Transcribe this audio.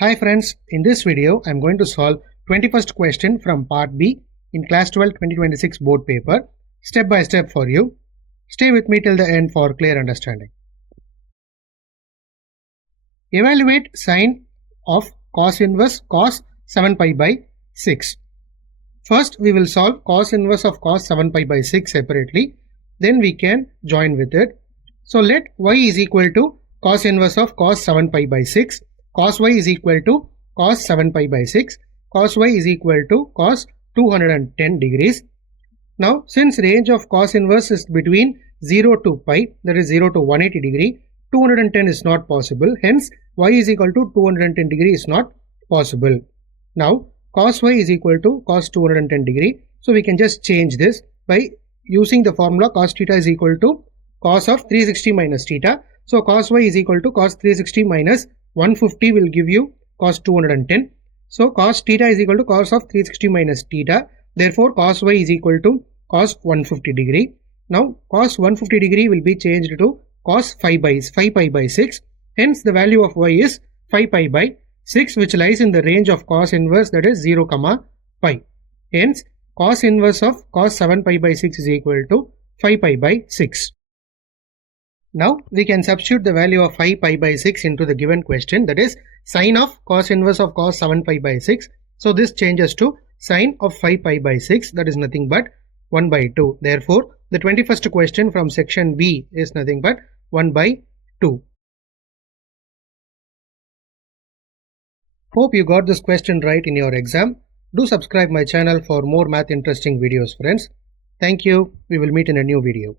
Hi friends, in this video I am going to solve 21st question from part B in class 12 2026 board paper step by step for you. Stay with me till the end for clear understanding. Evaluate sine of cos inverse cos 7 pi by 6. First we will solve cos inverse of cos 7 pi by 6 separately, then we can join with it. So let y is equal to cos inverse of cos 7 pi by 6. Cos y is equal to cos 7 pi by 6. Cos y is equal to cos 210 degrees. Now since range of cos inverse is between 0 to pi, that is 0 to 180 degree, 210 is not possible. Hence y is equal to 210 degree is not possible. Now cos y is equal to cos 210 degree. So we can just change this by using the formula cos theta is equal to cos of 360 minus theta. So cos y is equal to cos 360 minus 150 will give you cos 210. So cos theta is equal to cos of 360 minus theta. Therefore cos y is equal to cos 150 degree. Now cos 150 degree will be changed to cos 5 pi by 6. Hence the value of y is 5 pi by 6, which lies in the range of cos inverse, that is 0 comma pi. Hence cos inverse of cos 7 pi by 6 is equal to 5 pi by 6. Now we can substitute the value of 5 pi by 6 into the given question, that is sine of cos inverse of cos 7 pi by 6. So this changes to sine of 5 pi by 6, that is nothing but 1 by 2. Therefore the 21st question from section B is nothing but 1 by 2. Hope you got this question right in your exam. Do subscribe my channel for more math interesting videos, friends. Thank you. We will meet in a new video.